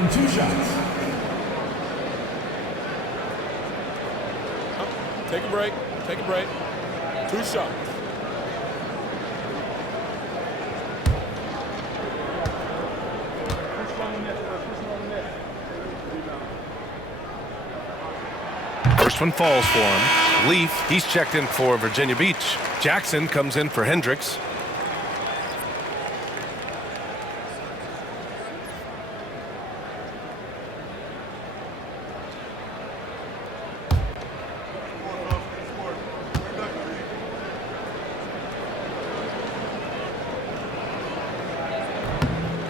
taking 2 shots. Take a break. Take a break. 2 shots. First one falls for him. Leaf, he's checked in for Virginia Beach. Jackson comes in for Hendricks.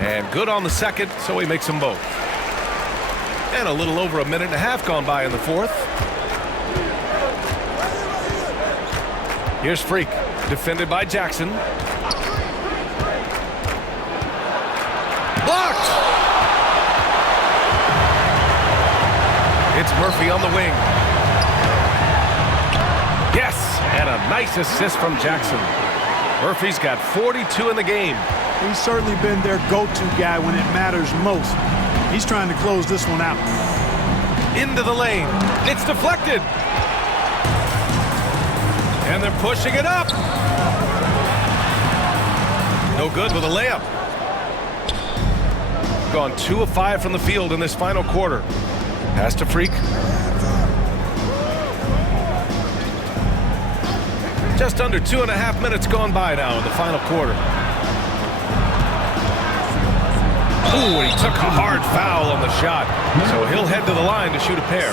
And good on the second, so he makes them both. And a little over a minute and a half gone by in the fourth. Here's Freak, defended by Jackson. Blocked! It's Murphy on the wing. Yes, and a nice assist from Jackson. Murphy's got 42 in the game. He's certainly been their go-to guy when it matters most. He's trying to close this one out. Into the lane. It's deflected. And they're pushing it up. No good with a layup. Gone 2 of 5 from the field in this final quarter. Pass to Freak. Just under 2.5 minutes gone by now in the final quarter. Ooh, he took a hard foul on the shot. So he'll head to the line to shoot a pair.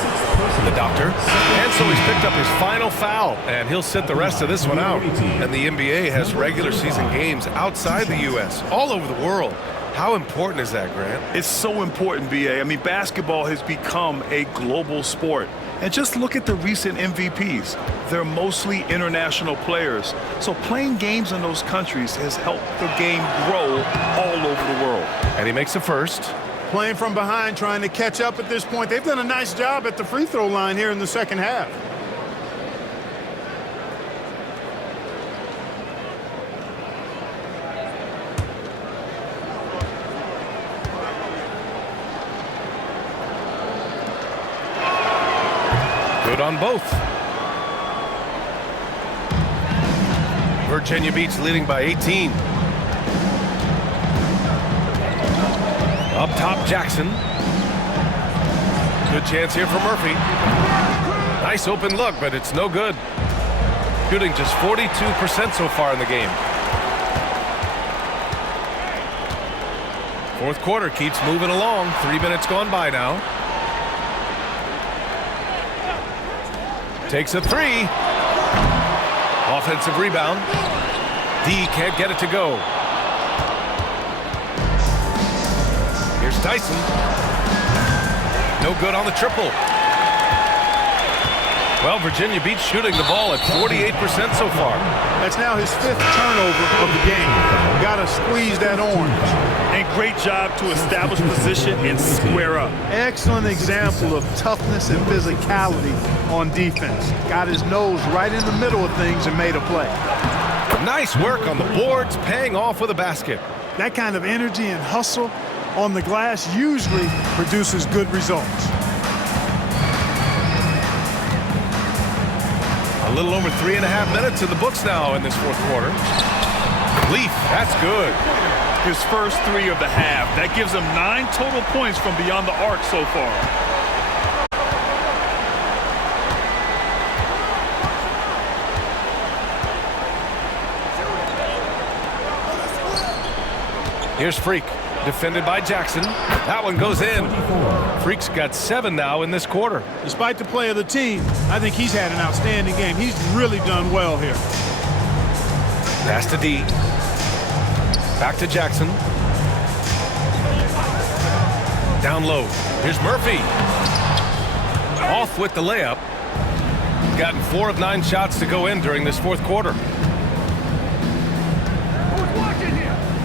The doctor. And so he's picked up his final foul, and he'll sit the rest of this one out. And the NBA has regular season games outside the U.S., all over the world. How important is that, Grant? It's so important, BA. I mean, basketball has become a global sport. And just look at the recent MVPs. They're mostly international players. So playing games in those countries has helped the game grow all over the world. And he makes the first. Playing from behind, trying to catch up at this point. They've done a nice job at the free throw line here in the second half. Good on both. Virginia Beach leading by 18. Up top, Jackson. Good chance here for Murphy. Nice open look, but it's no good. Shooting just 42% so far in the game. Fourth quarter keeps moving along. 3 minutes gone by now. Takes a three. Offensive rebound. D can't get it to go. Here's Tyson. No good on the triple. Well, Virginia Beach shooting the ball at 48% so far. That's now his 5th turnover of the game. Got to squeeze that orange. And great job to establish position and square up. Excellent example of toughness and physicality on defense. Got his nose right in the middle of things and made a play. Nice work on the boards, paying off with a basket. That kind of energy and hustle on the glass usually produces good results. A little over 3.5 minutes in the books now in this fourth quarter. Leaf, that's good. His first 3 of the half. That gives him 9 total points from beyond the arc so far. Here's Freak, defended by Jackson. That one goes in. Freak's got 7 now in this quarter. Despite the play of the team, I think he's had an outstanding game. He's really done well here. Pass to D. Back to Jackson. Down low. Here's Murphy. Off with the layup. Gotten 4 of 9 shots to go in during this fourth quarter.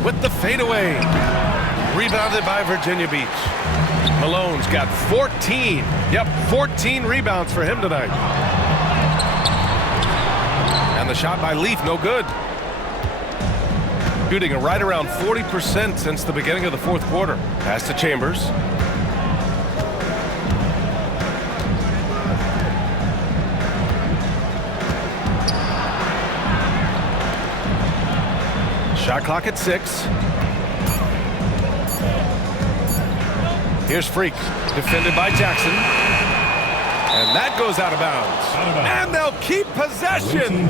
With the fadeaway. Rebounded by Virginia Beach. Malone's got 14. Yep, 14 rebounds for him tonight. And the shot by Leaf, no good. Shooting right around 40% since the beginning of the fourth quarter. Pass to Chambers. Shot clock at 6. Here's Freak, defended by Jackson. And that goes out of bounds. And they'll keep possession.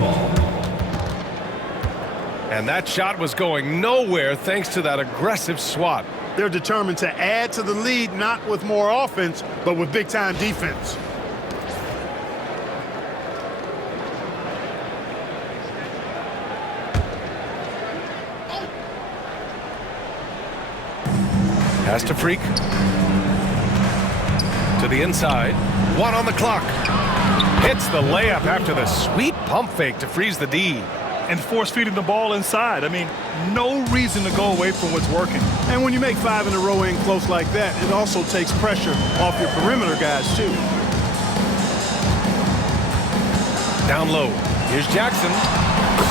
And that shot was going nowhere thanks to that aggressive swat. They're determined to add to the lead, not with more offense, but with big-time defense. Pass to Freak. To the inside. 1 on the clock. Hits the layup after the sweet pump fake to freeze the D. And force-feeding the ball inside. I mean, no reason to go away from what's working. And when you make 5 in a row in close like that, it also takes pressure off your perimeter guys, too. Down low. Here's Jackson.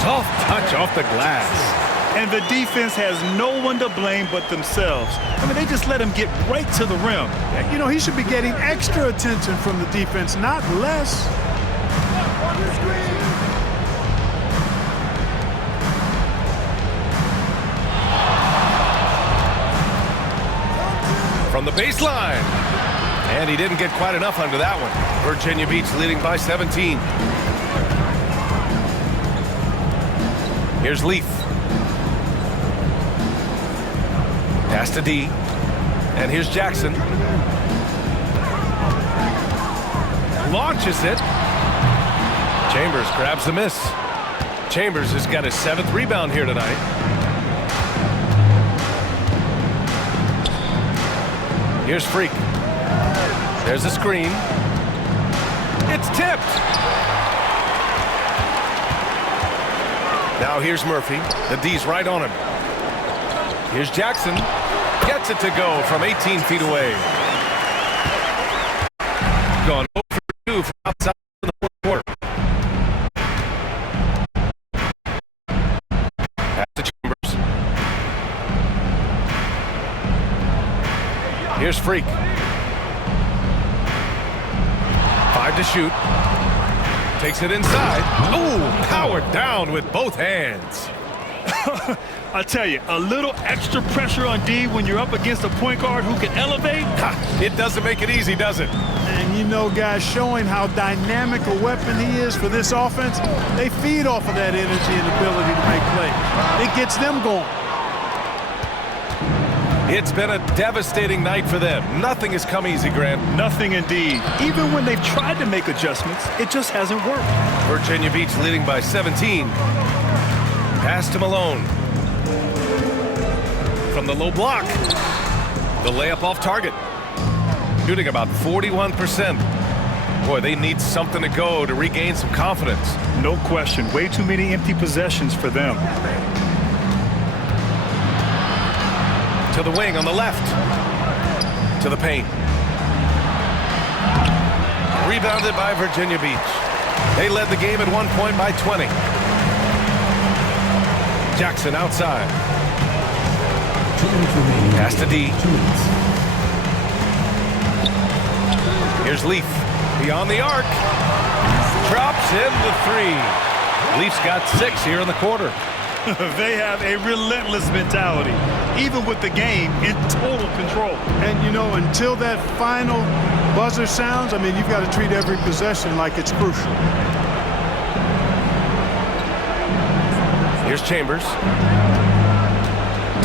Soft touch off the glass. And the defense has no one to blame but themselves. I mean, they just let him get right to the rim. You know, he should be getting extra attention from the defense, not less. From the baseline. And he didn't get quite enough under that one. Virginia Beach leading by 17. Here's Leaf. Pass to D. And here's Jackson. Launches it. Chambers grabs the miss. Chambers has got his 7th rebound here tonight. Here's Freak. There's a screen. It's tipped. Now here's Murphy. The D's right on him. Here's Jackson. Gets it to go from 18 feet away. Gone 0 for 2 from outside in the fourth quarter. Pass to Chambers. Here's Freak. 5 to shoot. Takes it inside. Oh, powered down with both hands. I tell you, a little extra pressure on D when you're up against a point guard who can elevate. It doesn't make it easy, does it? And you know, guys, showing how dynamic a weapon he is for this offense, they feed off of that energy and ability to make plays. It gets them going. It's been a devastating night for them. Nothing has come easy, Grant. Nothing indeed. Even when they've tried to make adjustments, it just hasn't worked. Virginia Beach leading by 17. Pass to Malone. From the low block. The layup off target. Shooting about 41%. Boy, they need something to go to regain some confidence. No question. Way too many empty possessions for them. To the wing on the left. To the paint. Rebounded by Virginia Beach. They led the game at one point by 20. Jackson outside. Pass to D. Here's Leaf. Beyond the arc. Drops in the 3. Leaf's got 6 here in the quarter. They have a relentless mentality, even with the game in total control. And, you know, until that final buzzer sounds, I mean, you've got to treat every possession like it's crucial. Here's Chambers.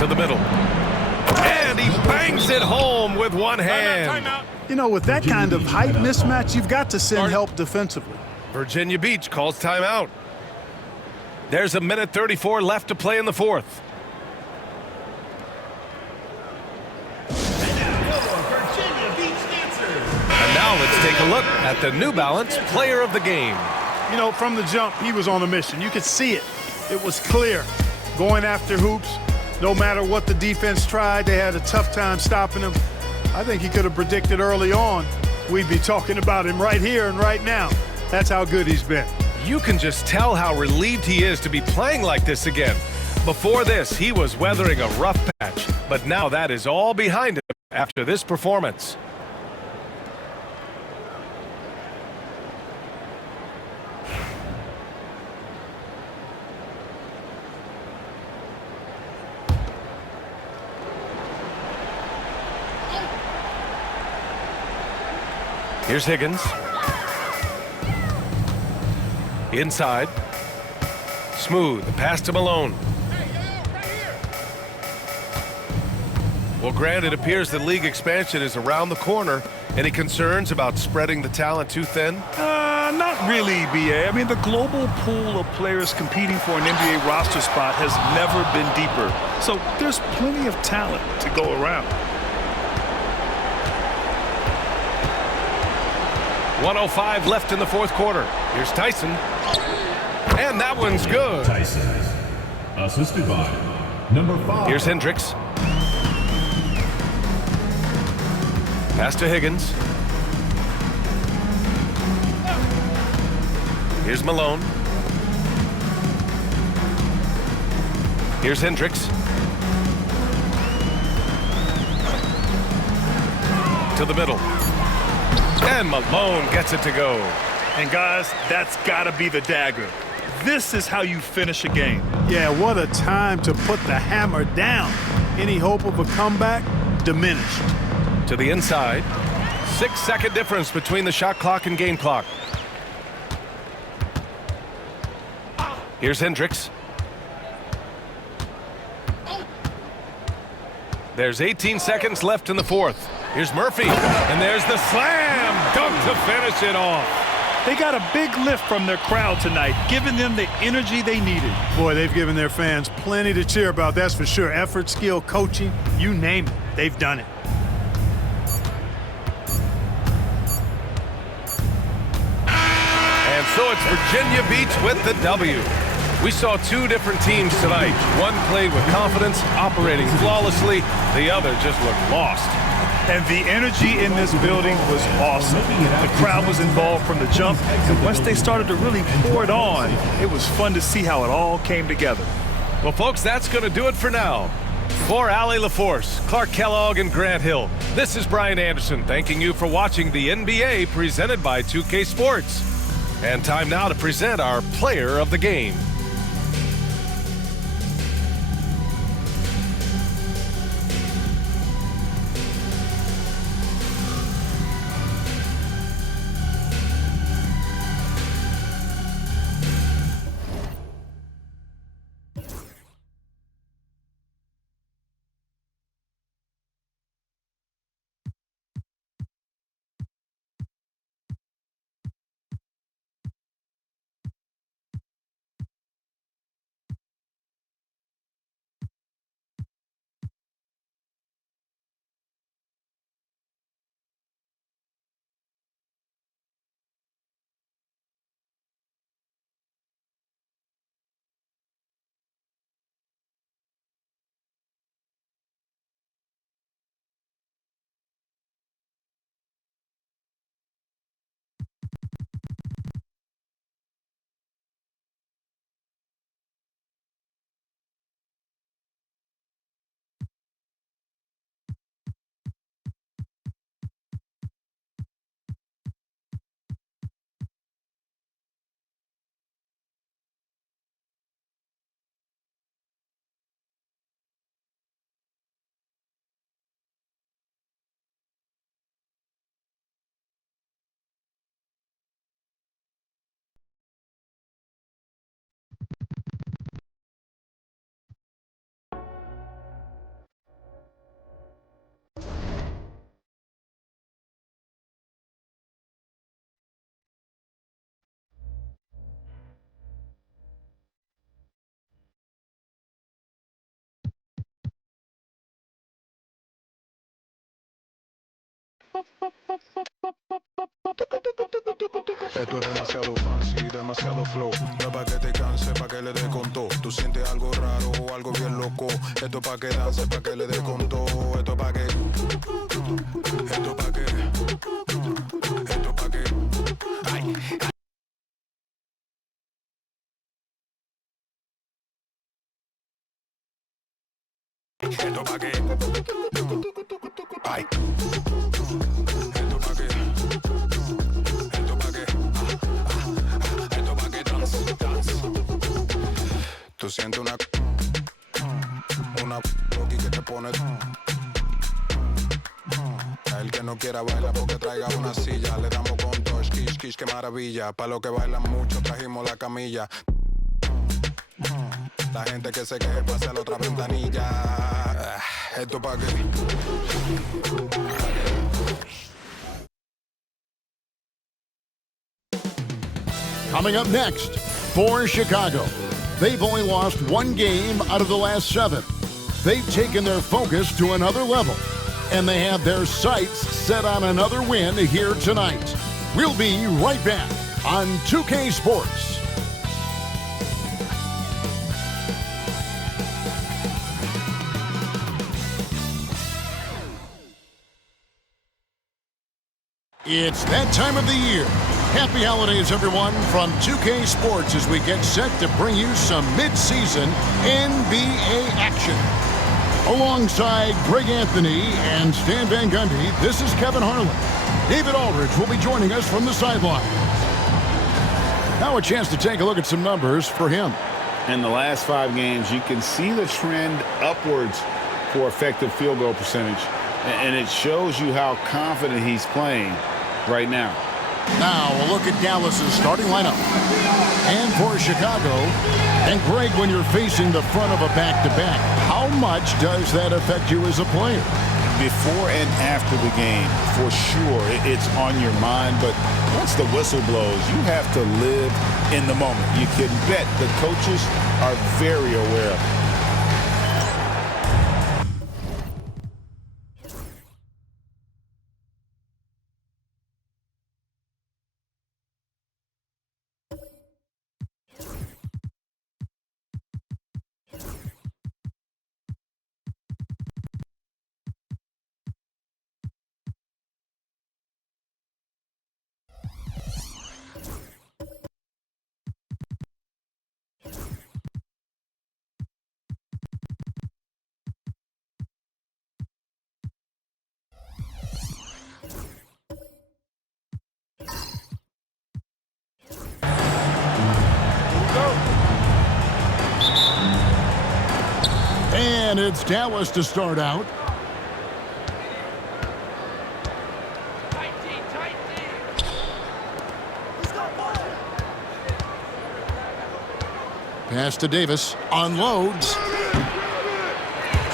To the middle. And he bangs it home with one hand. Timeout. You know, with that kind of height mismatch, you've got to send help defensively. Virginia Beach calls timeout. There's a minute 34 left to play in the fourth. And now let's take a look at the New Balance player of the game. You know, from the jump, he was on a mission. You could see it. It was clear. Going after hoops, no matter what the defense tried, they had a tough time stopping him. I think he could have predicted early on we'd be talking about him right here and right now. That's how good he's been. You can just tell how relieved he is to be playing like this again. Before this, he was weathering a rough patch, but now that is all behind him after this performance. Here's Higgins. Inside. Smooth. The pass to Malone. Well, Grant, it appears that league expansion is around the corner. Any concerns about spreading the talent too thin? Not really, BA. I mean, the global pool of players competing for an NBA roster spot has never been deeper. So there's plenty of talent to go around. 1:05 left in the fourth quarter. Here's Tyson. And that one's good. Tyson, assisted by number 5. Here's Hendricks. Pass to Higgins. Here's Malone. Here's Hendricks. To the middle. And Malone gets it to go. And guys, that's got to be the dagger. This is how you finish a game. Yeah, what a time to put the hammer down. Any hope of a comeback? Diminished. To the inside. 6-second difference between the shot clock and game clock. Here's Hendricks. There's 18 seconds left in the fourth. Here's Murphy. And there's the slam dunk to finish it off. They got a big lift from their crowd tonight, giving them the energy they needed. Boy, they've given their fans plenty to cheer about, that's for sure. Effort, skill, coaching, you name it, they've done it. And so it's Virginia Beach with the W. We saw two different teams tonight. One played with confidence, operating flawlessly. The other just looked lost. And the energy in this building was awesome. The crowd was involved from the jump, and once they started to really pour it on, it was fun to see how it all came together. Well, folks, that's going to do it for now. For Allie LaForce, Clark Kellogg, and Grant Hill, this is Brian Anderson thanking you for watching the NBA presented by 2K Sports. And time now to present our player of the game. Esto es demasiado fancy, demasiado flow. No es pa' que te canse, pa' que le dé con todo. Tú sientes algo raro o algo bien loco. Esto es pa' que dance, pa' que le dé con todo. Esto es pa' que... Esto es pa' que... Esto es pa' que... Ay. Esto es pa' que... Ay. Tú sientes una boqui que te pone El que no quiera bailar porque traiga una silla. Le damos con dos, kish, kish, qué maravilla. Pa' los que bailan mucho trajimos la camilla. La gente que se queje pase a la otra ventanilla. Esto pa' qué. Coming up next, for Chicago. They've only lost one game out of the last 7. They've taken their focus to another level, and they have their sights set on another win here tonight. We'll be right back on 2K Sports. It's that time of the year. Happy holidays, everyone, from 2K Sports as we get set to bring you some mid-season NBA action. Alongside Greg Anthony and Stan Van Gundy, this is Kevin Harlan. David Aldridge will be joining us from the sideline. Now a chance to take a look at some numbers for him. In the last 5 games, you can see the trend upwards for effective field goal percentage. And it shows you how confident he's playing right now. Now a look at Dallas's starting lineup. And for Chicago, and Greg, when you're facing the front of a back-to-back, how much does that affect you as a player? Before and after the game, for sure, it's on your mind. But once the whistle blows, you have to live in the moment. You can bet the coaches are very aware of it. And it's Dallas to start out. Pass to Davis. Unloads.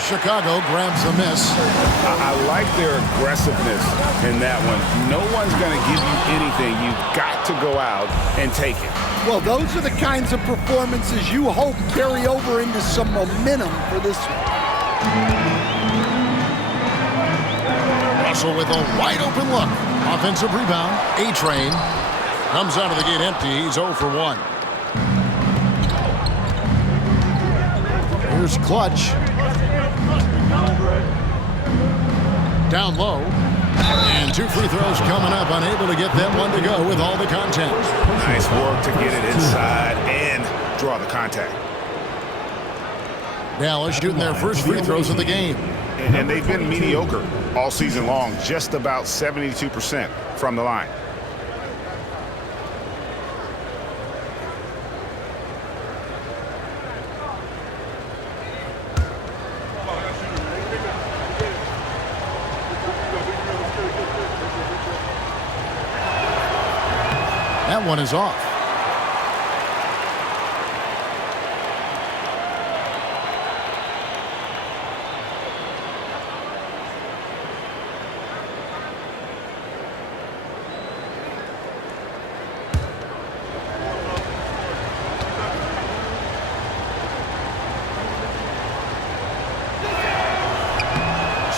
Chicago grabs a miss. I like their aggressiveness in that one. No one's going to give you anything. You've got to go out and take it. Well, those are the kinds of performances you hope carry over into some momentum for this one. Russell with a wide-open look. Offensive rebound. A-Train comes out of the gate empty. He's 0 for 1. Here's Clutch. Down low. And 2 free throws coming up. Unable to get that one to go with all the contact. Nice work to get it inside and draw the contact. Dallas shooting their first free throws of the game. And they've been mediocre all season long, just about 72% from the line. That one is off.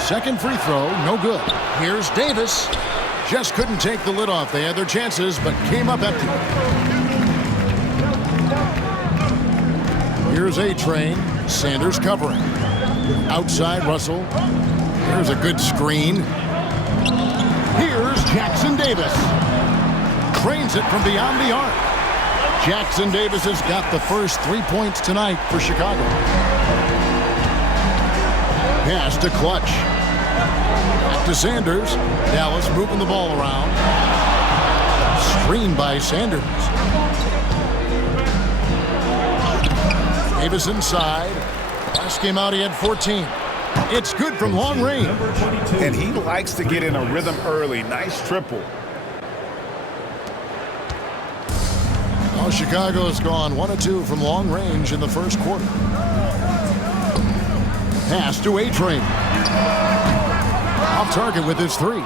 Second free throw, no good. Here's Davis. Just couldn't take the lid off. They had their chances, but came up empty. Here's A-Train. Sanders covering. Outside, Russell. Here's a good screen. Here's Jackson Davis. Trains it from beyond the arc. Jackson Davis has got the first 3 points tonight for Chicago. Pass to Clutch. Back to Sanders. Dallas moving the ball around. Screen by Sanders. Davis inside. Last game out he had 14. It's good from long range. And he likes to get in a rhythm early. Nice triple. Well, Chicago's gone 1 of 2 from long range in the first quarter. Pass to A-Train. Off target with his 3.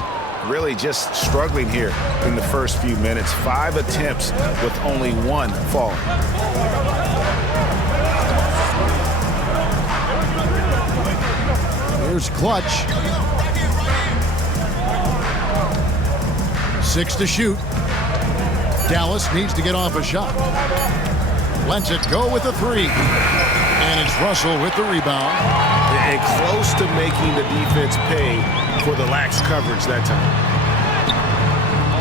Really just struggling here in the first few minutes. 5 attempts with only 1 falling. Here's Clutch. 6 to shoot. Dallas needs to get off a shot. Lets it go with the 3. And it's Russell with the rebound. And close to making the defense pay for the lax coverage that time.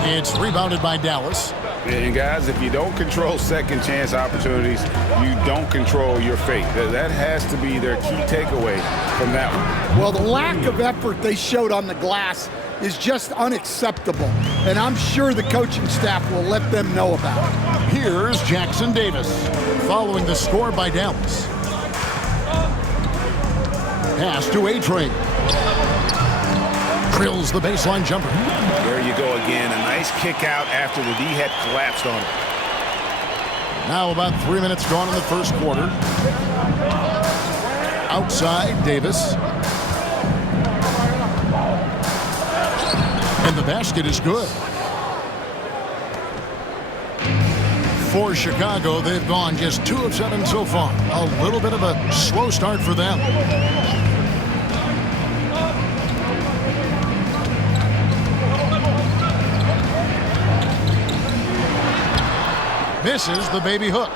It's rebounded by Dallas. And guys, if you don't control second chance opportunities, you don't control your fate. That has to be their key takeaway from that one. Well, the lack of effort they showed on the glass is just unacceptable, and I'm sure the coaching staff will let them know about it. Here's Jackson Davis following the score by Dallas. Pass to A-Train. Drills the baseline jumper. There you go again. A nice kick out after the D had collapsed on it. Now about 3 minutes gone in the first quarter. Outside, Davis. And the basket is good. For Chicago, they've gone just 2 of 7 so far. A little bit of a slow start for them. Misses the baby hook.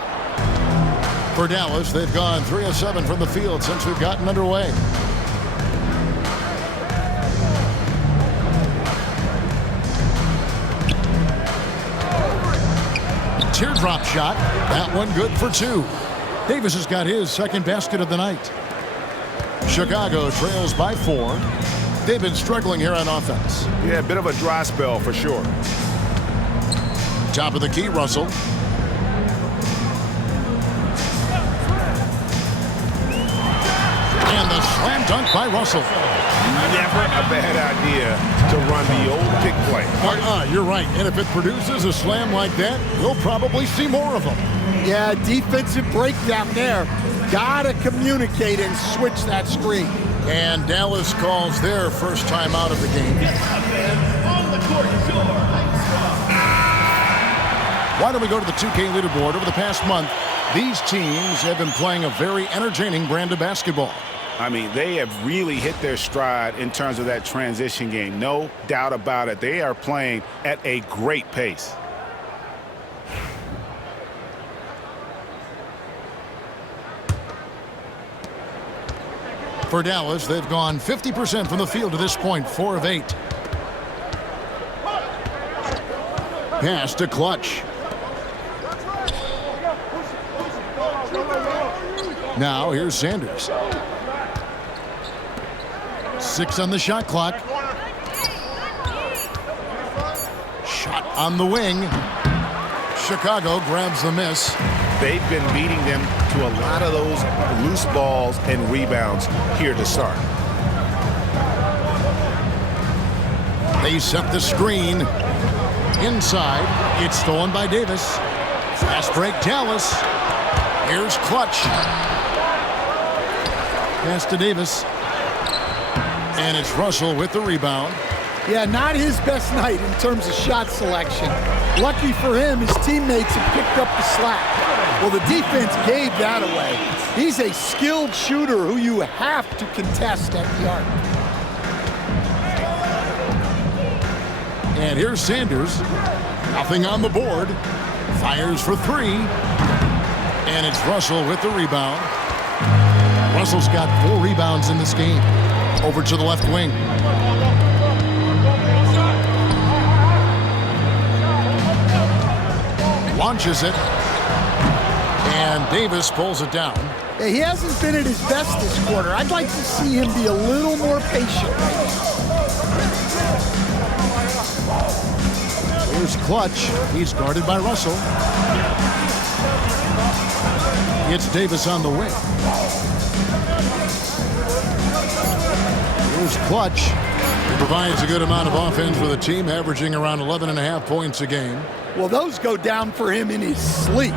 For Dallas, they've gone 3 of 7 from the field since we've gotten underway. Teardrop shot. That one good for 2. Davis has got his second basket of the night. Chicago trails by 4. They've been struggling here on offense. Yeah, a bit of a dry spell for sure. Top of the key, Russell. And the slam dunk by Russell. Never a bad idea to run the old pick play. You're right. And if it produces a slam like that, we'll probably see more of them. Yeah, defensive breakdown there. Gotta communicate and switch that screen. And Dallas calls their first time out of the game. Why don't we go to the 2K leaderboard? Over the past month, these teams have been playing a very entertaining brand of basketball. I mean, they have really hit their stride in terms of that transition game. No doubt about it. They are playing at a great pace. For Dallas, they've gone 50% from the field to this point, 4 of 8. Pass to Clutch. Now here's Sanders. 6 on the shot clock. Shot on the wing. Chicago grabs the miss. They've been beating them to a lot of those loose balls and rebounds here to start. They set the screen. Inside, it's stolen by Davis. Fast break, Dallas. Here's Clutch. Pass to Davis. And it's Russell with the rebound. Yeah, not his best night in terms of shot selection. Lucky for him, his teammates have picked up the slack. Well, the defense gave that away. He's a skilled shooter who you have to contest at the arc. And here's Sanders. Nothing on the board. Fires for 3. And it's Russell with the rebound. Russell's got 4 rebounds in this game. Over to the left wing. Launches it. And Davis pulls it down. Yeah, he hasn't been at his best this quarter. I'd like to see him be a little more patient right now. Here's Clutch. He's guarded by Russell. It's Davis on the wing. Here's Clutch. He provides a good amount of offense for the team, averaging around 11.5 points a game. Well, those go down for him in his sleep.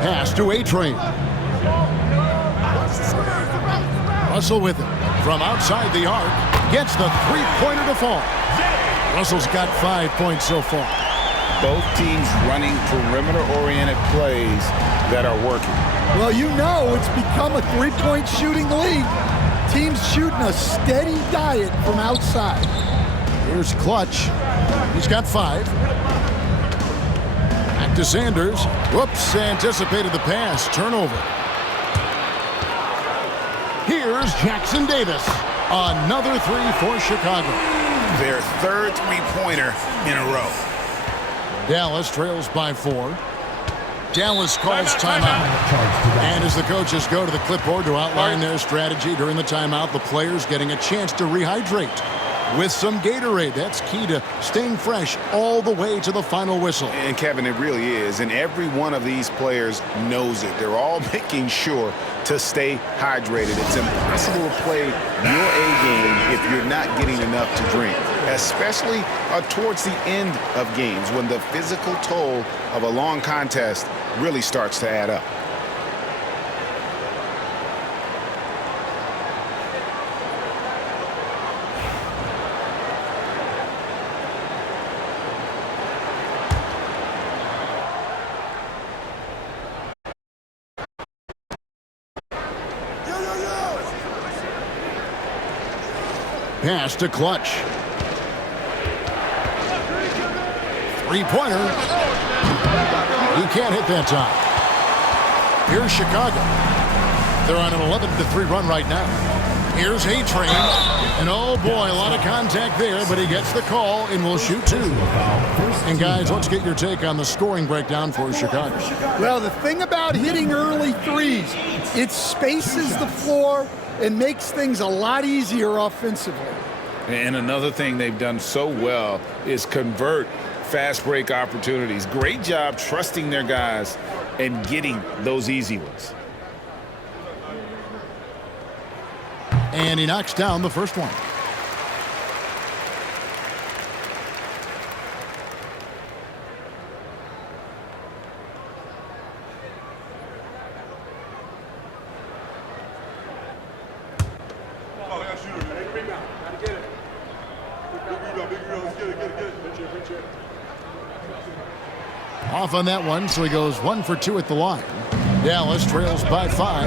Pass to A-Train. Russell with it. From outside the arc, gets the three-pointer to fall. Russell's got 5 points so far. Both teams running perimeter-oriented plays that are working. Well, you know it's become a three-point shooting league. Teams shooting a steady diet from outside. Here's Clutch. He's got 5. Back to Sanders. Whoops, anticipated the pass. Turnover. Here's Jackson Davis. Another 3 for Chicago. Their third three-pointer in a row. Dallas trails by 4. Dallas calls timeout. And as the coaches go to the clipboard to outline their strategy during the timeout, the players getting a chance to rehydrate with some Gatorade. That's key to staying fresh all the way to the final whistle. And Kevin, it really is. And every one of these players knows it. They're all making sure to stay hydrated. It's impossible to play your A game if you're not getting enough to drink, especially towards the end of games when the physical toll of a long contest really starts to add up. Pass to Clutch. Three-pointer. He can't hit that time. Here's Chicago. They're on an 11-3 run right now. Here's A-Train. And oh boy, a lot of contact there, but he gets the call and will shoot 2. And guys, let's get your take on the scoring breakdown for Chicago. Well, the thing about hitting early threes, it spaces the floor and makes things a lot easier offensively. And another thing they've done so well is convert fast break opportunities. Great job trusting their guys and getting those easy ones. And he knocks down the first one. Off on that one, so he goes 1 for 2 at the line. Dallas trails by 5.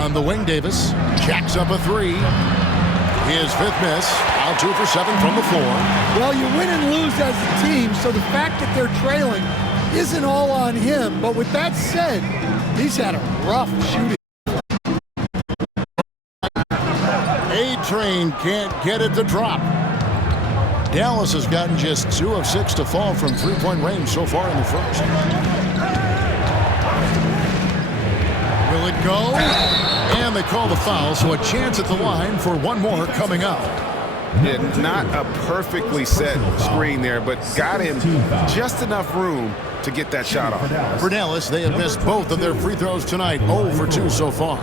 On the wing, Davis jacks up a 3. His 5th miss. Out 2 for 7 from the floor. Well, you win and lose as a team, so the fact that they're trailing isn't all on him. But with that said, he's had a rough shooting. A-Train can't get it to drop. Dallas has gotten just 2 of 6 to fall from three-point range so far in the first. Will it go? And they call the foul, so a chance at the line for one more coming up. Yeah, not a perfectly set screen there, but got him just enough room to get that shot off. For Dallas, they have missed both of their free throws tonight, 0 for 2 so far.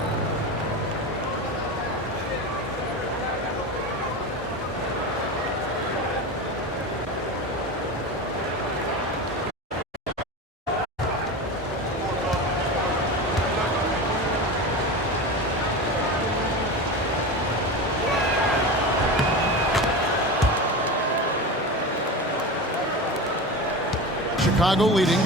Chicago leading.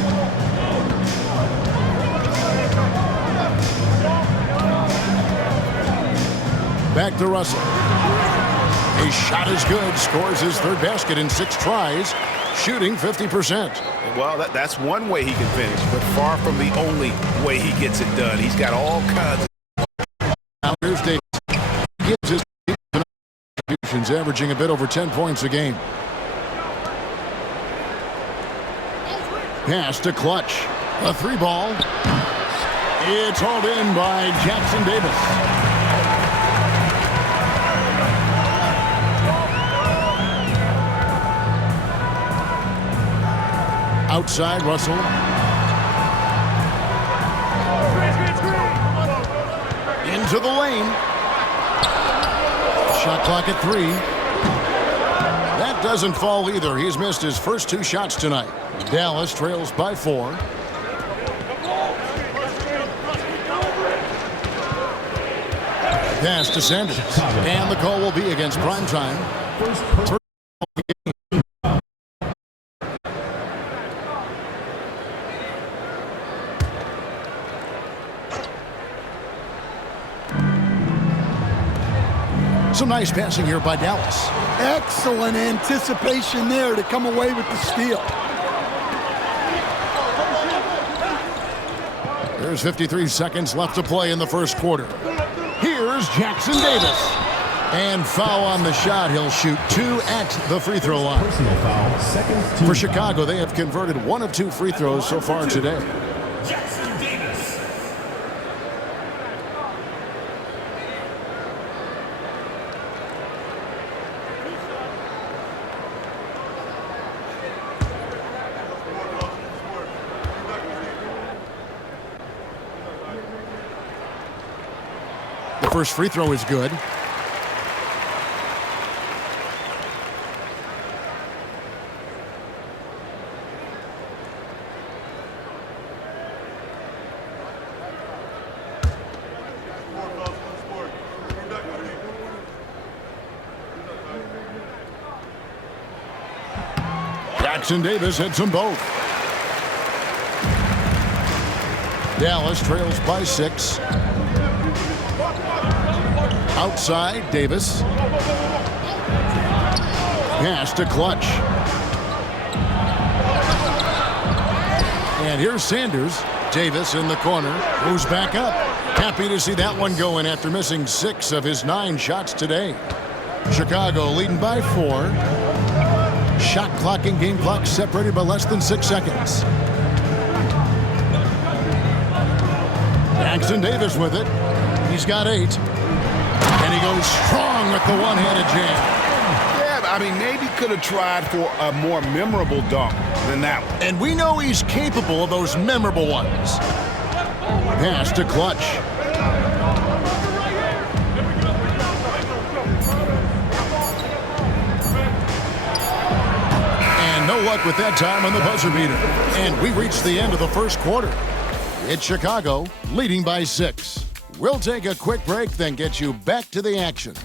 Back to Russell. His shot is good. Scores his 3rd basket in 6 tries. Shooting 50%. Well, that's one way he can finish, but far from the only way he gets it done. He's got all kinds of... Now here's Davis. Gives his contributions, averaging a bit over 10 points a game. Pass to Clutch. A 3-ball. It's hauled in by Jackson Davis. Outside, Russell. into the lane. Shot clock at 3. That doesn't fall either. He's missed his first 2 shots tonight. Dallas trails by 4. Pass to Sanders. And the call will be against Primetime. Some nice passing here by Dallas. Excellent anticipation there to come away with the steal. There's 53 seconds left to play in the first quarter. Here's Jackson Davis. And foul on the shot. He'll shoot 2 at the free throw line. Personal foul, second team. For Chicago, they have converted 1 of 2 free throws so far today. Jackson Davis. The first free throw is good. Jackson Davis hits them both. Dallas trails by 6. Outside, Davis. Pass to Clutch. And here's Sanders. Davis in the corner. Moves back up. Happy to see that one going after missing 6 of his 9 shots today. Chicago leading by 4. Shot clock and game clock separated by less than 6 seconds. Jackson Davis with it. He's got 8. And he goes strong with the one-handed jam. Yeah, I mean, maybe could have tried for a more memorable dunk than that one. And we know he's capable of those memorable ones. Pass to Clutch. And no luck with that time on the buzzer beater. And we reach the end of the first quarter. It's Chicago leading by 6. We'll take a quick break, then get you back to the action.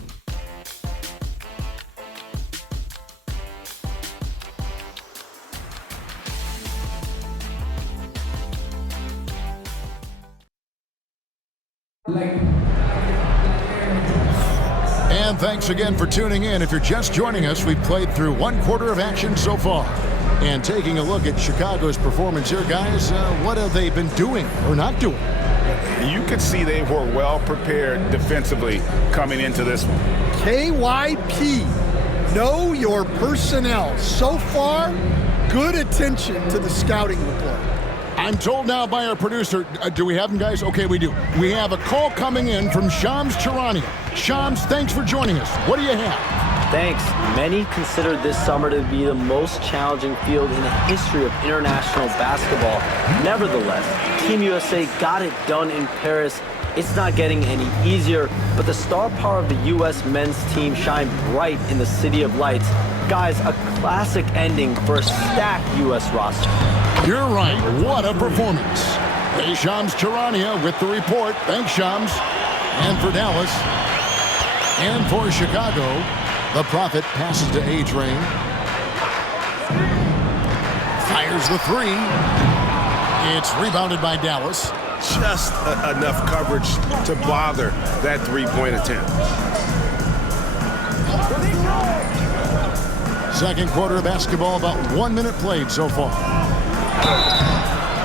And thanks again for tuning in. If you're just joining us, we've played through 1 quarter of action so far. And taking a look at Chicago's performance here, guys, what have they been doing or not doing? You could see they were well prepared defensively coming into this one. KYP, know your personnel. So far, good attention to the scouting report. I'm told now by our producer, do we have him, guys? Okay, we do. We have a call coming in from Shams Charania. Shams, thanks for joining us. What do you have? Thanks. Many consider this summer to be the most challenging field in the history of international basketball. Nevertheless, Team USA got it done in Paris. It's not getting any easier, but the star power of the U.S. men's team shined bright in the City of Lights. Guys, a classic ending for a stacked U.S. roster. You're right. What a performance. Hey, Shams Charania with the report. Thanks, Shams. And for Dallas and for Chicago, the Prophet passes to A-Train. Fires the 3. It's rebounded by Dallas. Just enough coverage to bother that 3-point attempt. Second quarter of basketball, about 1 minute played so far.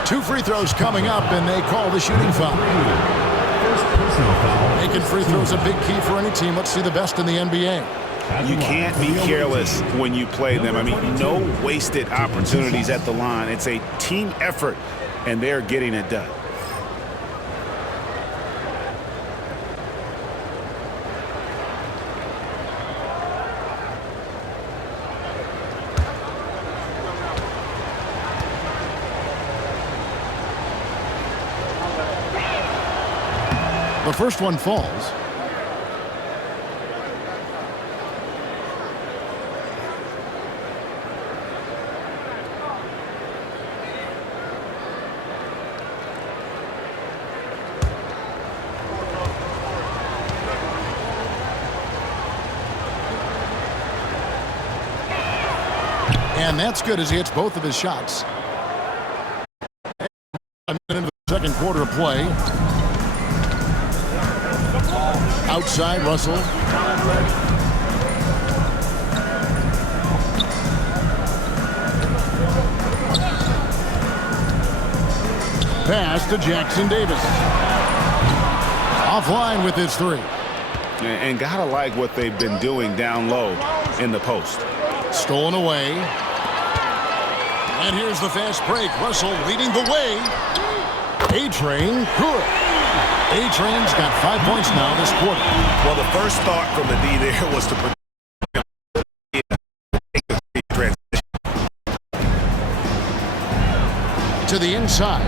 2 free throws coming up, and they call the shooting foul. Making free throws a big key for any team. Let's see the best in the NBA. You can't be careless when you play them. I mean, no wasted opportunities at the line. It's a team effort, and they're getting it done. The first one falls. And that's good as he hits both of his shots. Into the second quarter of play. Outside, Russell. Pass to Jackson Davis. Offline with his three. And gotta like what they've been doing down low in the post. Stolen away. And here's the fast break. Russell leading the way. A-Train, good. A-Train's got 5 points now this quarter. Well, the first thought from the D there was to transition. To the inside.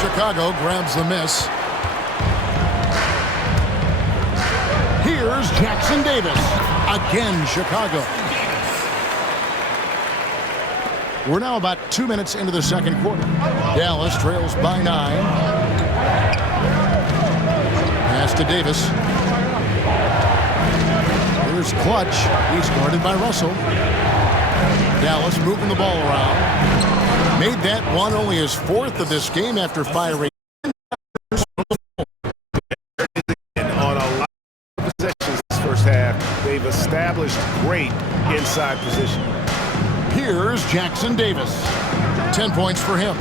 Chicago grabs the miss. Here's Jackson Davis. Again, Chicago. We're now about 2 minutes into the second quarter. Dallas trails by 9. Pass to Davis. Here's Clutch. He's guarded by Russell. Dallas moving the ball around. Made that one only his fourth of this game after firing. And on a lot of possessions this first half, they've established great inside position. Here's Jackson Davis. 10 points for him.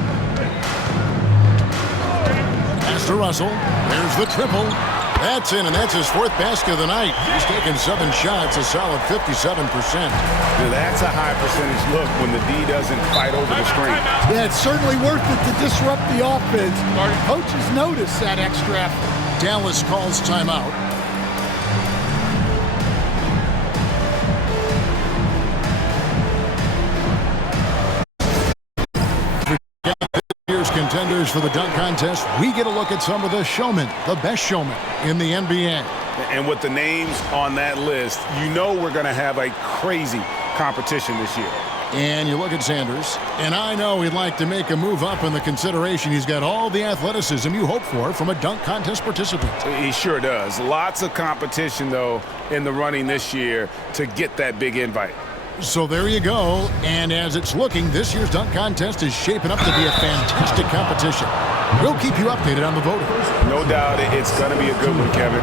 Pass to Russell. There's the triple. That's in, and that's his fourth basket of the night. He's taken 7 shots, a solid 57%. Now that's a high percentage look when the D doesn't fight over the screen. Yeah, it's certainly worth it to disrupt the offense. Coaches notice that extra effort. Dallas calls timeout. Contenders for the dunk contest, we get a look at some of the showmen, the best showmen in the NBA. And with the names on that list, you know we're going to have a crazy competition this year. And you look at Sanders, and I know he'd like to make a move up in the consideration. He's got all the athleticism you hope for from a dunk contest participant. He sure does. Lots of competition, though, in the running this year to get that big invite. So there you go, and as it's looking, this year's dunk contest is shaping up to be a fantastic competition. We'll keep you updated on the voting. No doubt it's going to be a good one, Kevin.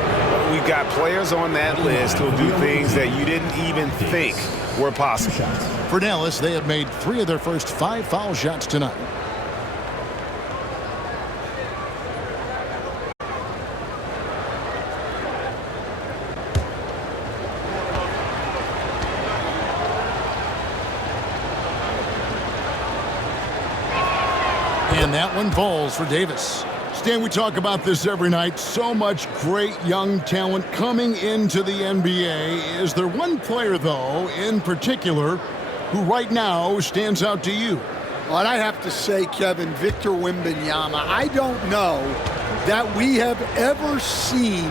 We've got players on that list who'll do things that you didn't even think were possible. For Dallas, they have made 3 of their first 5 foul shots tonight. And that one falls for Davis. Stan, we talk about this every night. So much great young talent coming into the NBA. Is there one player, though, in particular, who right now stands out to you? Well, I have to say, Kevin, Victor Wembanyama. I don't know that we have ever seen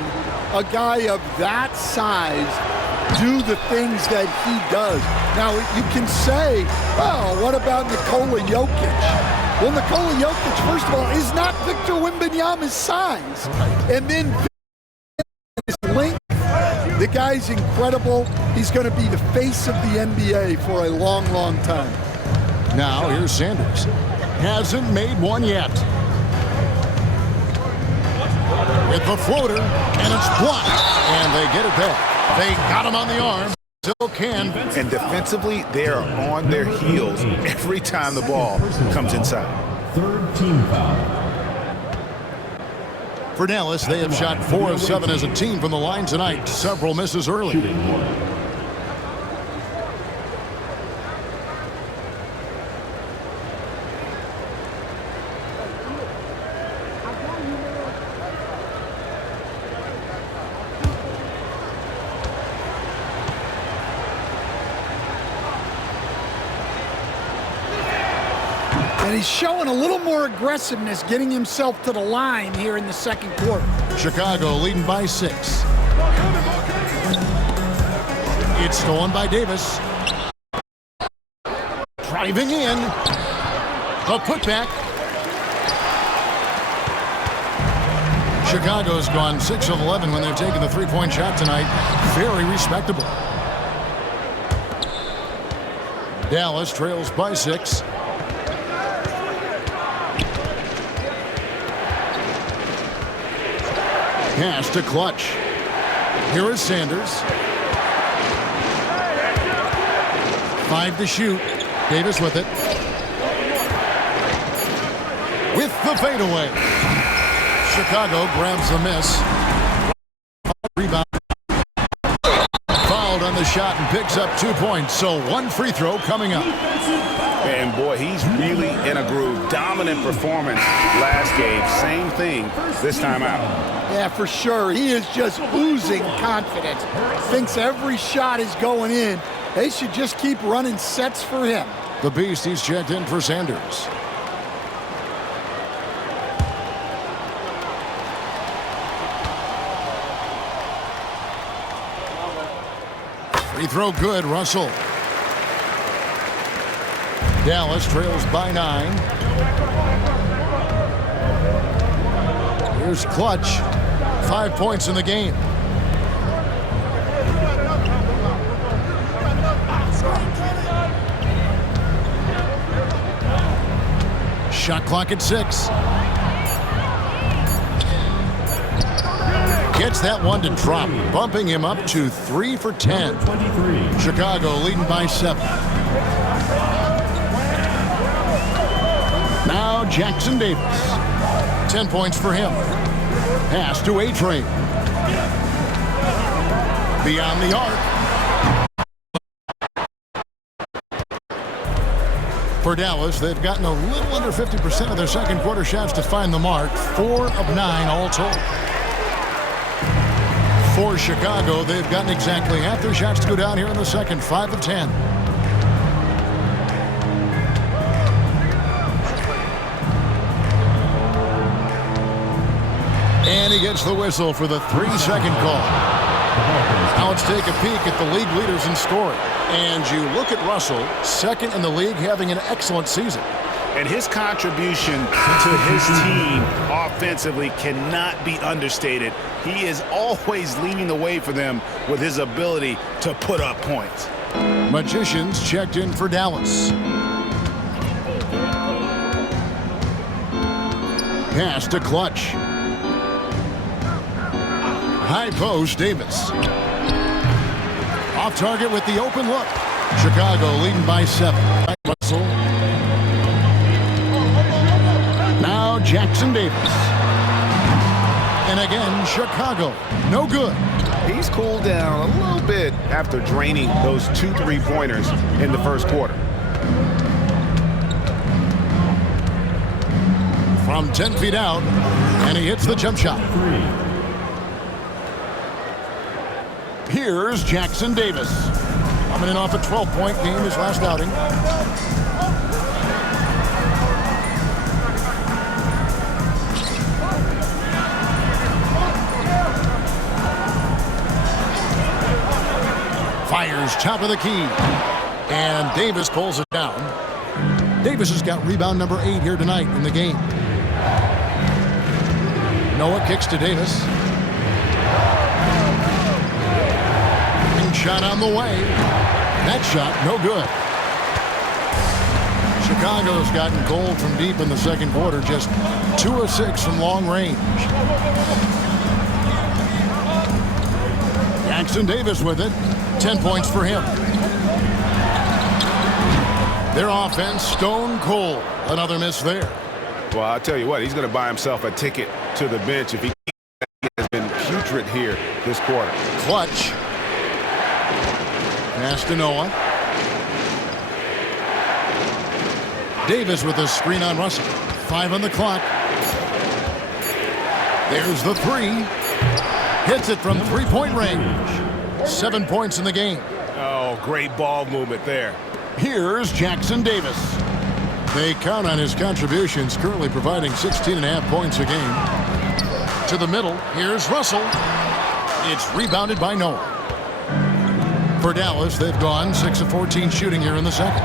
a guy of that size do the things that he does. Now, you can say, well, what about Nikola Jokic? Well, Nikola Jokic, first of all, is not Victor Wembanyama's size. And then his length, the guy's incredible. He's going to be the face of the NBA for a long, long time. Now, here's Sanders. Hasn't made one yet. With the floater, and it's blocked. And they get it back. They got him on the arm. Still can. And defensively, they are on their heels every time the ball comes inside. Third team foul. For Dallas, they have shot 4 of 7 as a team from the line tonight. Several misses early. And And he's showing a little more aggressiveness, getting himself to the line here in the second quarter. Chicago leading by 6. It's stolen by Davis. Driving in. A putback. Chicago's gone 6 of 11 when they've taken the three-point shot tonight. Very respectable. Dallas trails by 6. Pass to Clutch. Here is Sanders. 5 to shoot. Davis with it. With the fadeaway. Chicago grabs the miss. Rebound. Fouled on the shot and picks up 2 points. So 1 free throw coming up. And boy, he's really in a groove. Dominant performance last game. Same thing this time out. Yeah, for sure. He is just oozing confidence. Thinks every shot is going in. They should just keep running sets for him. The Beast, he's checked in for Sanders. Free throw good, Russell. Dallas trails by 9. Here's Clutch. 5 points in the game. Shot clock at 6. Gets that one to drop, bumping him up to 3 for 10. Chicago leading by 7. Now Jackson Davis. 10 points for him. Pass to A-Train. Beyond the arc. For Dallas, they've gotten a little under 50% of their second quarter shots to find the mark. 4 of 9 all told. For Chicago, they've gotten exactly half their shots to go down here in the second. 5 of 10. And he gets the whistle for the 3-second call. Now let's take a peek at the league leaders in scoring. And you look at Russell, second in the league, having an excellent season. And his contribution to his team offensively cannot be understated. He is always leading the way for them with his ability to put up points. Magicians checked in for Dallas. Pass to Clutch. High post, Davis. Off target with the open look. Chicago leading by 7. Russell. Now Jackson Davis. And again, Chicago. No good. He's cooled down a little bit after draining those 2 3-pointers in the first quarter. From 10 feet out, and he hits the jump shot. Here's Jackson Davis. Coming in off a 12-point game his last outing. Fires top of the key. And Davis pulls it down. Davis has got rebound number 8 here tonight in the game. Noah kicks to Davis. Shot on the way. That shot, no good. Chicago's gotten cold from deep in the second quarter. Just 2 of 6 from long range. Jackson Davis with it. 10 points for him. Their offense stone cold. Another miss there. Well, I'll tell you what, he's going to buy himself a ticket to the bench if he has been putrid here this quarter. Clutch. Pass to Noah. Davis with a screen on Russell. 5 on the clock. There's the 3. Hits it from 3-point range. 7 points in the game. Oh, great ball movement there. Here's Jackson Davis. They count on his contributions, currently providing 16.5 points a game. To the middle, here's Russell. It's rebounded by Noah. For Dallas, they've gone 6 of 14 shooting here in the second.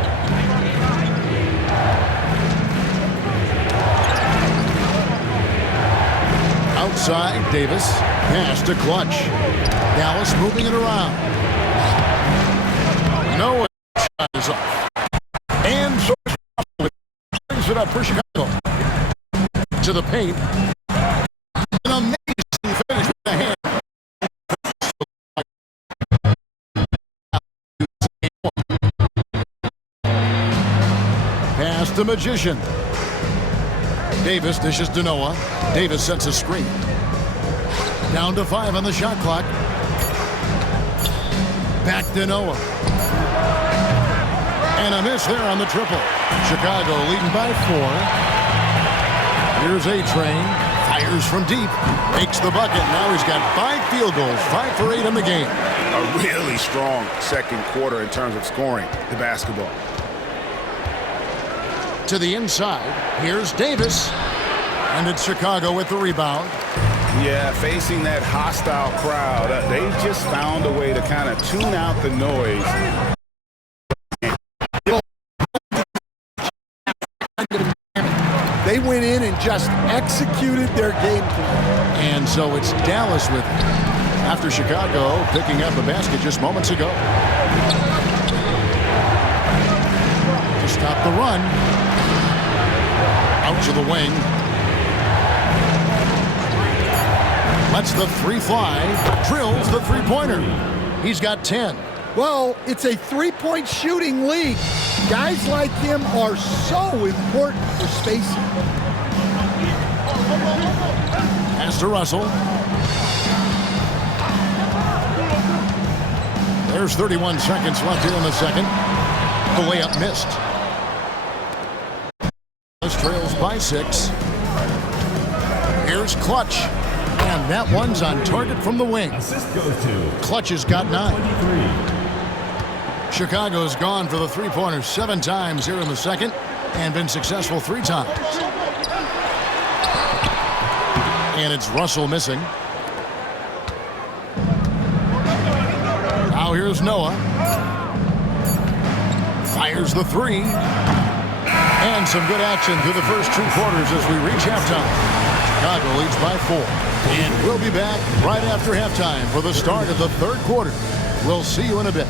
Outside, Davis. Pass to Clutch. Dallas moving it around. Noah shot is off. And so brings it up for Chicago. To the paint. An amazing finish with the hand. Pass the Magician. Davis dishes to Noah. Davis sets a screen. Down to 5 on the shot clock. Back to Noah. And a miss there on the triple. Chicago leading by 4. Here's A-Train. Fires from deep. Makes the bucket. Now he's got 5 field goals. 5 for 8 in the game. A really strong second quarter in terms of scoring the basketball. To the inside. Here's Davis. And it's Chicago with the rebound. Yeah, facing that hostile crowd, they just found a way to kind of tune out the noise. They went in and just executed their game plan. And so it's Dallas with it. After Chicago picking up a basket just moments ago. To stop the run. Out to the wing. Lets the 3 fly. Drills the three-pointer. He's got 10. Well, it's a three-point shooting league. Guys like him are so important for spacing. Pass to Russell. There's 31 seconds left here in the second. The layup missed. Trails by 6. Here's Clutch. And that one's on target from the wing. Assist goes to Clutch has got 9. 23. Chicago's gone for the three-pointer 7 times here in the second and been successful 3 times. And it's Russell missing. Now here's Noah. Fires the 3. And some good action through the first 2 quarters as we reach halftime. Chicago leads by 4. And we'll be back right after halftime for the start of the third quarter. We'll see you in a bit.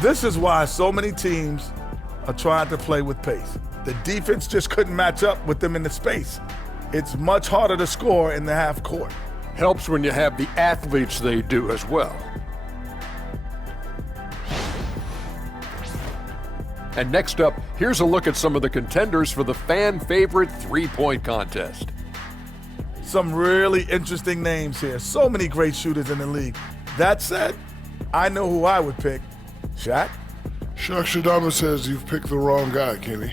This is why so many teams are trying to play with pace. The defense just couldn't match up with them in the space. It's much harder to score in the half court. Helps when you have the athletes they do as well. And next up, here's a look at some of the contenders for the fan-favorite three-point contest. Some really interesting names here. So many great shooters in the league. That said, I know who I would pick. Shaq? Shaq Shadama says you've picked the wrong guy, Kenny.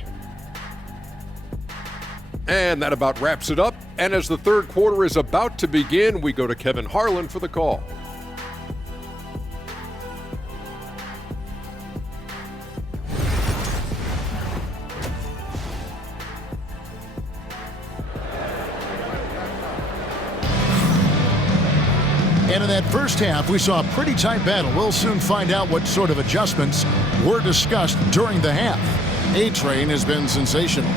And that about wraps it up. And as the third quarter is about to begin, we go to Kevin Harlan for the call. And in that first half, we saw a pretty tight battle. We'll soon find out what sort of adjustments were discussed during the half. A-Train has been sensational.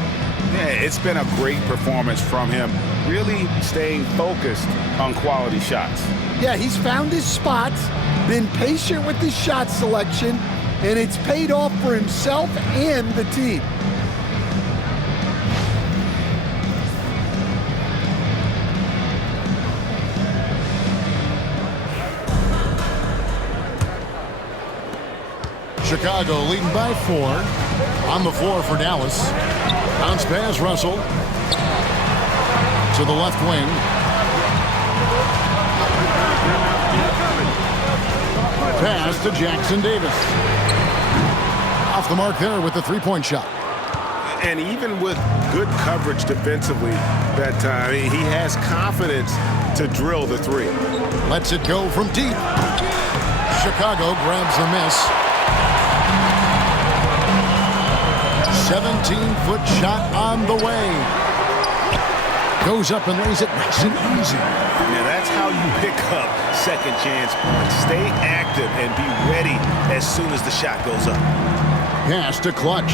Yeah, it's been a great performance from him, really staying focused on quality shots. Yeah, he's found his spots, been patient with his shot selection, and it's paid off for himself and the team. Chicago leading by 4. On the floor for Dallas. Bounce pass, Russell. To the left wing. pass to Jackson Davis. Off the mark there with the three-point shot. And even with good coverage defensively that time, he has confidence to drill the three. Lets it go from deep. Chicago grabs the miss. 17-foot shot on the way. Goes up and lays it nice and easy. Now that's how you pick up second chance points. Stay active and be ready as soon as the shot goes up. Pass to Clutch.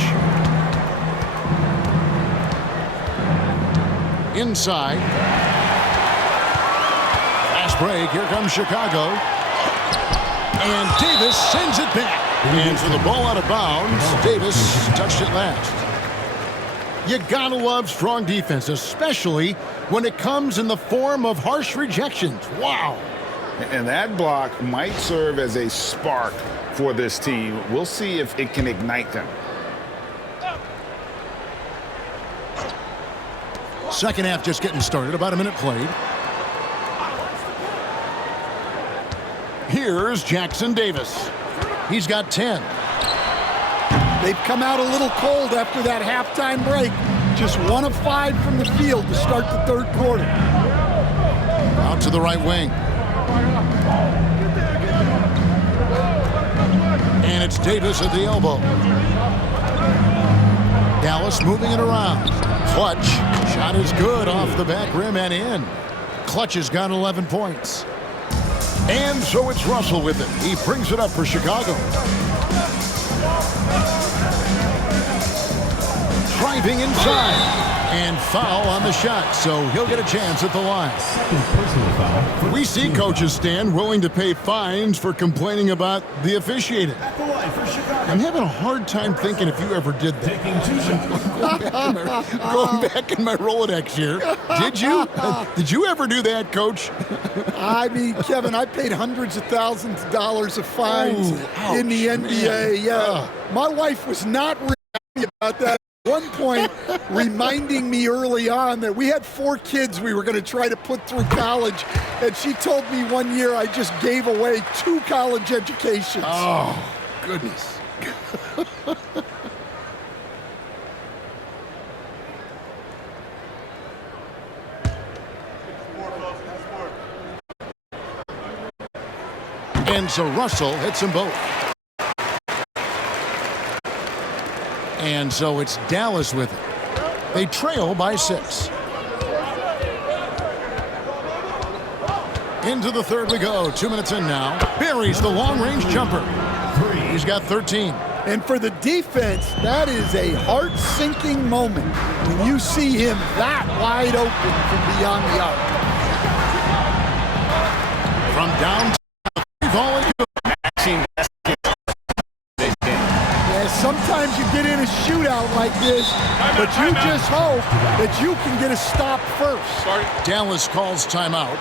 Inside. Fast break. Here comes Chicago. And Davis sends it back. And for the ball out of bounds, Davis touched it last. You gotta love strong defense, especially when it comes in the form of harsh rejections. Wow. And that block might serve as a spark for this team. We'll see if it can ignite them. Second half just getting started, about a minute played. Here's Jackson Davis. He's got 10. They've come out a little cold after that halftime break. Just 1 of 5 from the field to start the third quarter. Out to the right wing. And it's Davis at the elbow. Dallas moving it around. Clutch. Shot is good off the back rim and in. Clutch has got 11 points. And so it's Russell with it. He brings it up for Chicago. Driving inside. And foul on the shot, so he'll get a chance at the line. We see coaches stand willing to pay fines for complaining about the officiating. I'm having a hard time thinking if you ever did that. Going back in my Rolodex here. Did you? Did you ever do that, Coach? I mean, Kevin, I paid hundreds of thousands of dollars of fines in the NBA. Yeah, my wife was not really happy about that. At one point, reminding me early on that we had 4 kids we were going to try to put through college, and she told me one year I just gave away 2 college educations. Oh, goodness. And so Russell hits them both. And so it's Dallas with it. They trail by 6. Into the third we go. 2 minutes in now. Buries the long-range jumper. He's got 13. And for the defense, that is a heart-sinking moment when you see him that wide open from beyond the arc. From downtown. Sometimes you get in a shootout like this, but you just hope that you can get a stop first. Dallas calls timeout.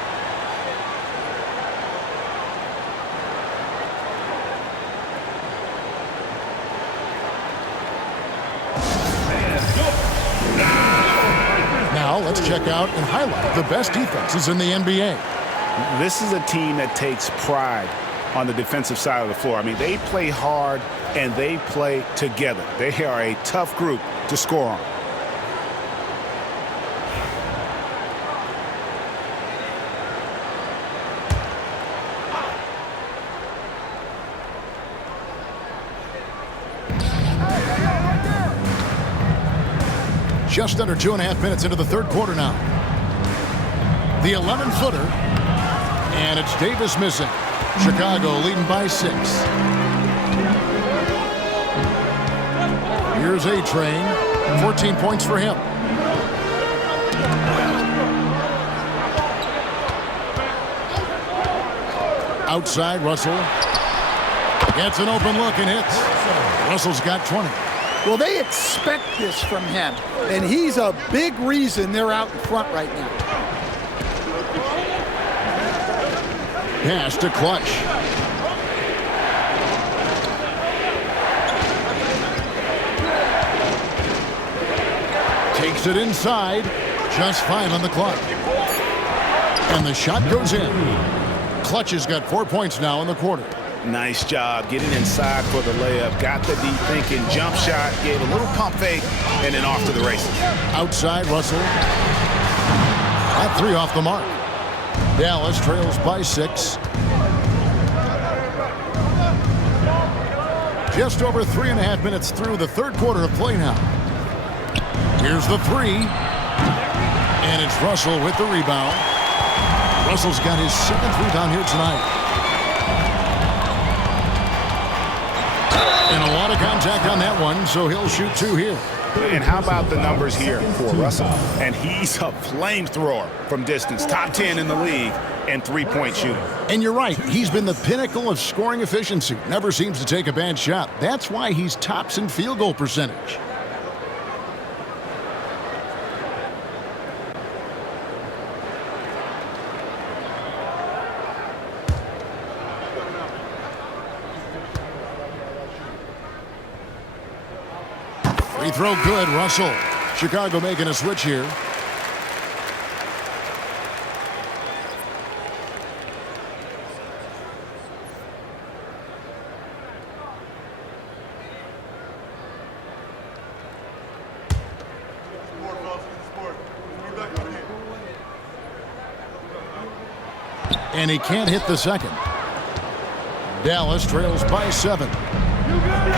Now let's check out and highlight the best defenses in the NBA. This is a team that takes pride on the defensive side of the floor. I mean, they play hard and they play together. They are a tough group to score on. Just under 2.5 minutes into the third quarter now. The 11-footer, and it's Davis missing. Chicago leading by 6. Here's A-Train. 14 points for him. Outside, Russell. Gets an open look and hits. Russell's got 20. Well, they expect this from him, and he's a big reason they're out in front right now. Pass to Clutch. Takes it inside. Just 5 on the clock. And the shot goes in. Clutch has got 4 points now in the quarter. Nice job getting inside for the layup. Got the D thinking. Jump shot. Gave a little pump fake. And then off to the races. Outside, Russell. That three off the mark. Dallas trails by 6. Just over 3.5 minutes through the third quarter of play now. Here's the three. And it's Russell with the rebound. Russell's got his 7th rebound here tonight. And a lot of contact on that one, so he'll shoot 2 here. And how about the numbers here for Russell? And he's a flamethrower from distance. Top 10 in the league and three-point shooting. And you're right. He's been the pinnacle of scoring efficiency. Never seems to take a bad shot. That's why he's tops in field goal percentage. Free throw good, Russell. Chicago making a switch here. And he can't hit the second. Dallas trails by 7.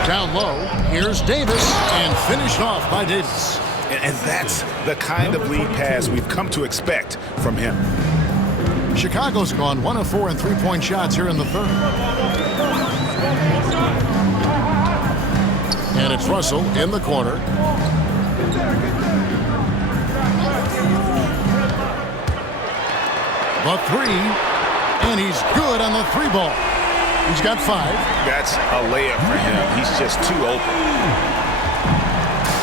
Down low, here's Davis, and finished off by Davis. And that's the kind of lead pass we've come to expect from him. Chicago's gone 1 of 4 in three-point shots here in the third. And it's Russell in the corner. The three, and he's good on the 3-ball. He's got 5. That's a layup for him. He's just too open.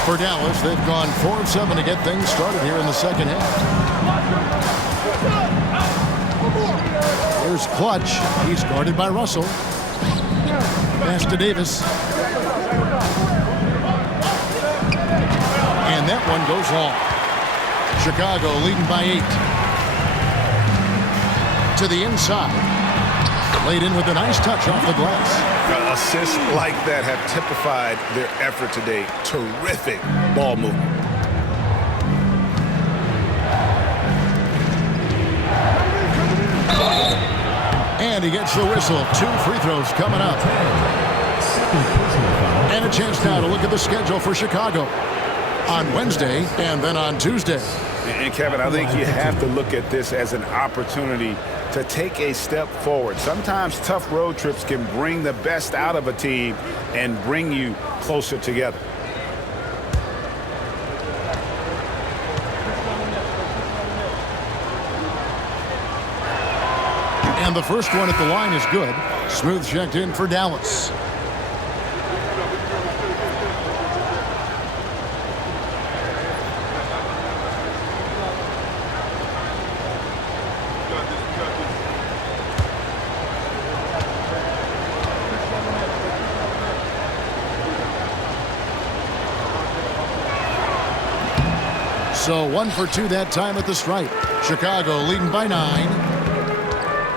For Dallas, they've gone 4 of 7 to get things started here in the second half. Here's Clutch. He's guarded by Russell. Pass to Davis. And that one goes long. Chicago leading by 8. To the inside. Laid in with a nice touch off the glass. Assists like that have typified their effort today. Terrific ball movement. And he gets the whistle. 2 free throws coming up. And a chance now to look at the schedule for Chicago on Wednesday and then on Tuesday. And Kevin, I think you have to look at this as an opportunity to take a step forward. Sometimes tough road trips can bring the best out of a team and bring you closer together. And the first one at the line is good. Smooth checked in for Dallas. So 1 for 2 that time at the stripe. Chicago leading by 9.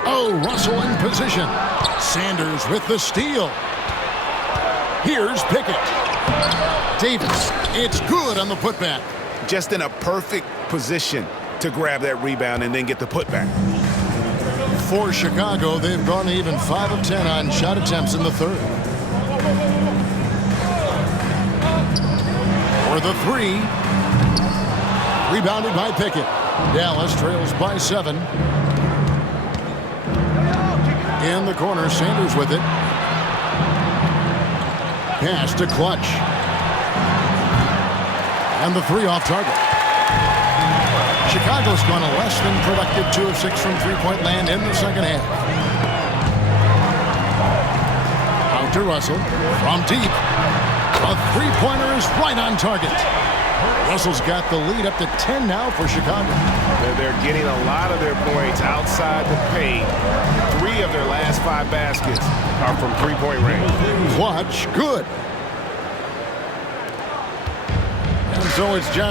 Oh, Russell in position. Sanders with the steal. Here's Pickett. Davis. It's good on the putback. Just in a perfect position to grab that rebound and then get the putback. For Chicago, they've gone even 5 of 10 on shot attempts in the third. For the 3. Rebounded by Pickett. Dallas trails by 7. In the corner, Sanders with it. Pass to Clutch. And the 3 off target. Chicago's gone a less than productive 2 of 6 from three-point land in the second half. Out to Russell from deep. A three-pointer is right on target. Russell's got the lead up to 10 now for Chicago. They're getting a lot of their points outside the paint. 3 of their last 5 baskets are from three-point range. Clutch, good. And so it's John.